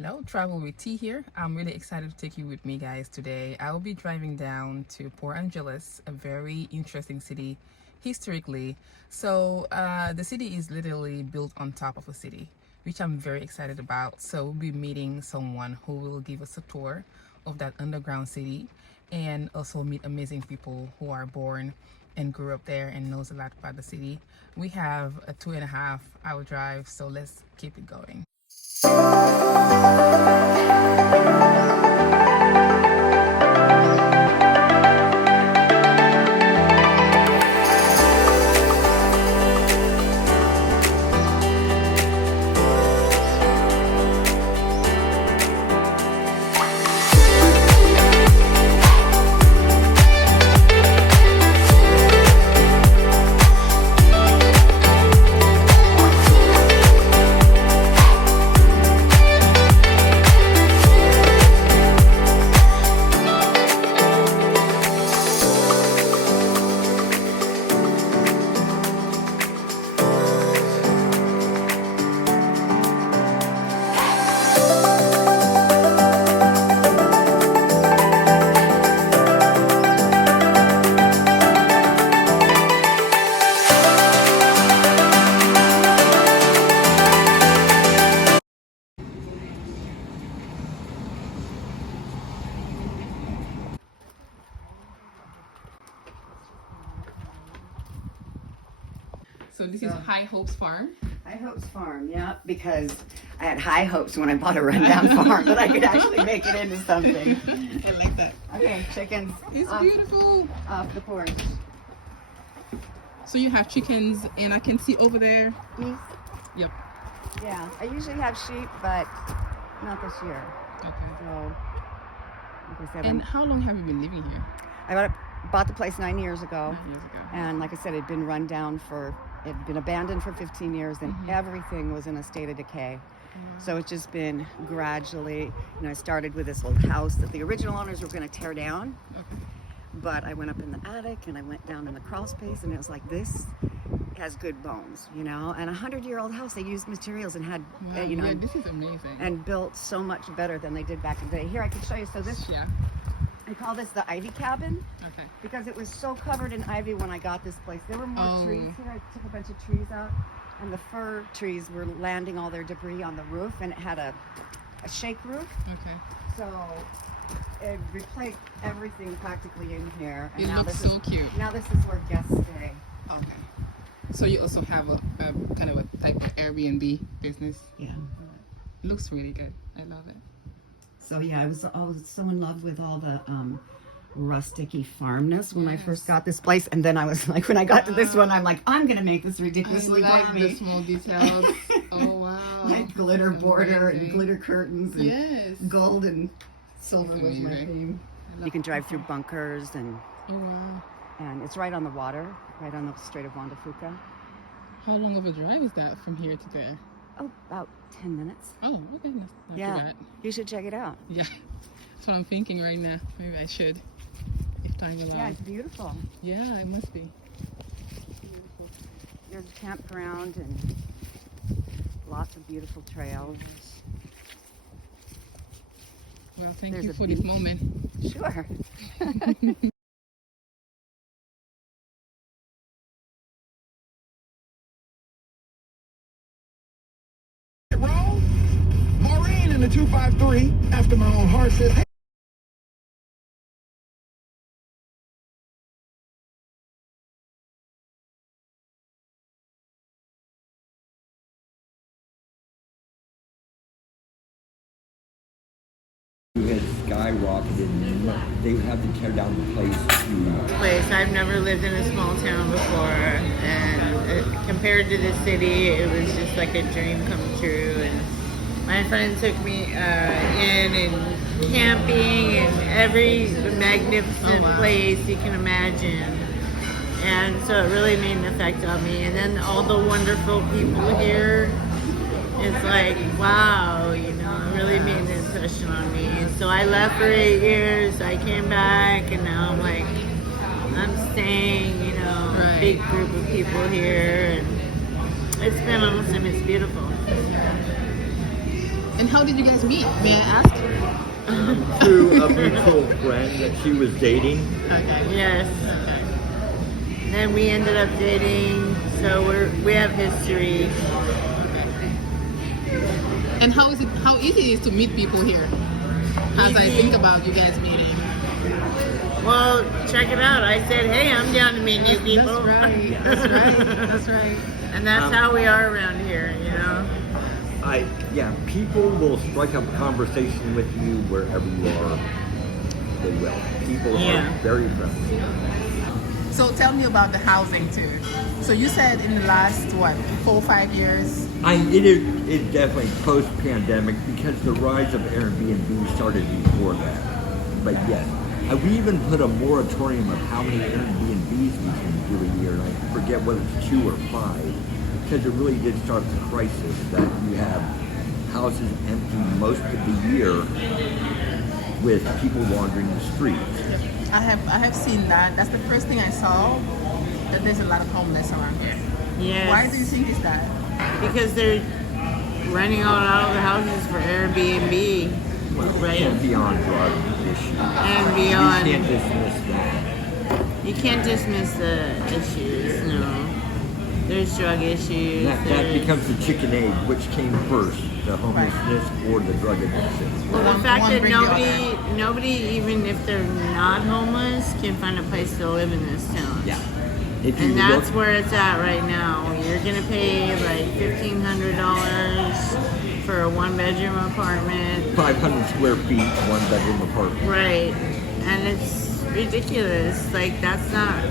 Hello, Travel with T here. I'm really excited to take you with me, guys. Today I will be driving down to Port Angeles, a very interesting city historically. The city is literally built on top of a city, which I'm very excited about. So we'll be meeting someone who will give us a tour of that underground city and also meet amazing people who are born and grew up there and knows a lot about the city. We have a 2.5 hour drive, so let's keep it going. So this is High Hopes Farm. High Hopes Farm, yeah, because I had high hopes when I bought a rundown farm that I could actually make it into something. I like that. Okay, chickens. It's beautiful. Off the porch. So you have chickens, and I can see over there. Geese. Yep. Yeah, I usually have sheep, but not this year. Okay. So, like I said, And how long have you been living here? I bought the place 9 years ago. 9 years ago. And like I said, it had been abandoned for 15 years, and everything was in a state of decay. So it's just been gradually, I started with this little house that the original owners were going to tear down. Okay. But I went up in the attic and I went down in the crawl space, and it was like, this has good bones, and 100-year-old house. They used materials and had, Wow. Yeah, this is amazing. and built so much better than they did back in the day. Here, I can show you. So this, Yeah. I call this the ivy cabin. Okay. Because it was so covered in ivy when I got this place. There were more trees here. I took a bunch of trees out, and the fir trees were landing all their debris on the roof, and it had a shake roof. Okay. So it replaced everything practically in here. And It now looks this so cute. Now this is where guests stay. Okay. So you also have a kind of a type of Airbnb business. Yeah. Looks really good. I love it. So yeah, I was so in love with all the rusticy farmness when I first got this place, and then I was like, when I got to this one, I'm like, I'm gonna make this ridiculously I love like the me. small details. Oh wow. Like glitter border and Amazing. glitter curtains and Yes. gold and silver was my Amazing. theme. I love You can drive through bunkers, Oh wow. and it's right on the water, right on the Strait of Juan de Fuca. How long of a drive is that from here to there? Oh, about 10 minutes. Oh, okay. That's not Yeah, too bad. you should check it out. Yeah. That's what I'm thinking right now. Maybe I should. If time allows. Yeah, it's beautiful. Yeah, it must be. Beautiful. There's a campground and lots of beautiful trails. Well, thank There's you a for this beach. moment. Sure. Maureen in the 253, after my own heart, says, hey. Had skyrocketed. They had to tear down the place. I've never lived in a small town before, and compared to the city, it was just like a dream come true. And my friend took me in and camping and every magnificent place you can imagine. And so it really made an effect on me. And then all the wonderful people here, it's like, wow, it really made an impression on me. And so I left for 8 years, I came back, and now I'm like, I'm staying, a big group of people here, and it's been awesome, it's beautiful. And how did you guys meet? May I ask? Through a mutual friend that she was dating. Okay. Yes. Then we ended up dating, so we have history. And how easy it is to meet people here? As I think about you guys meeting. Well, check it out. I said, hey, I'm down to meet new people. That's right. That's right. That's right. And that's how we are around here, you know? People will strike up a conversation with you wherever you are. They will. People are very friendly. So tell me about the housing too. So you said in the last 4 or 5 years. It definitely post-pandemic because the rise of Airbnb started before that. But yes, we even put a moratorium of how many Airbnbs we can do a year, and I forget whether it's 2 or 5, because it really did start the crisis that you have houses empty most of the year with people wandering the streets. I have seen that. That's the first thing I saw. That there's a lot of homeless around here. Yes. Why do you think is that? Because they're renting out all the houses for Airbnb, right? And beyond drug issues. And beyond. You can't dismiss that. You can't dismiss the issues, no. There's drug issues. That becomes the chicken egg. Which came first, the homelessness or the drug addiction? Well, the fact that nobody, even if they're not homeless, can find a place to live in this town. Yeah. And that's where it's at right now. You're gonna pay like $1,500 for a 1-bedroom apartment. 500 square feet, 1-bedroom apartment. Right, and it's ridiculous. Like that's not.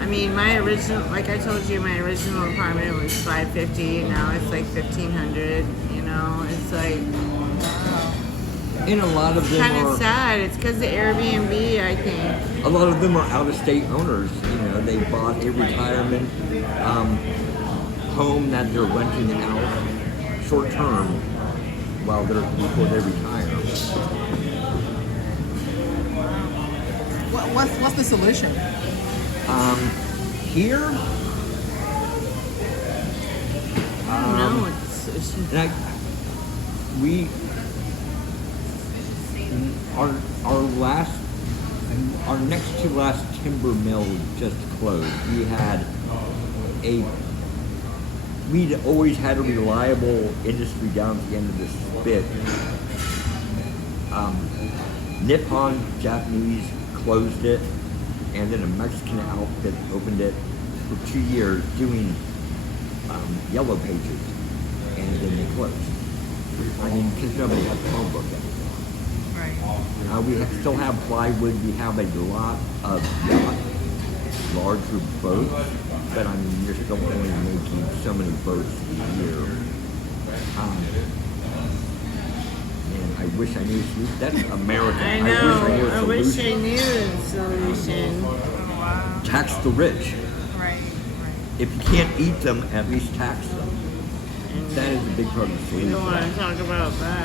I mean, my original, like I told you, my original apartment was $550. Now it's like $1,500. You know, it's like. And a lot of them kind are of sad. It's because of Airbnb, I think. A lot of them are out-of-state owners. You know, they bought a retirement home that they're renting out short-term before they retire. What's the solution? Here, I don't know. Our next to last timber mill just closed. We'd always had a reliable industry down at the end of the spit. Nippon Japanese closed it, and then a Mexican outfit opened it for 2 years doing yellow pages, and then they closed. I mean, because nobody has a phone book anymore. Right. We still have plywood. We have a lot of larger boats, but I mean, you're still only making so many boats a year. And I wish I knew. That's America. I know. I wish I knew a solution. Tax the rich. Right. If you can't eat them, at least tax them. That is a big part of the We solution. don't want to talk about that.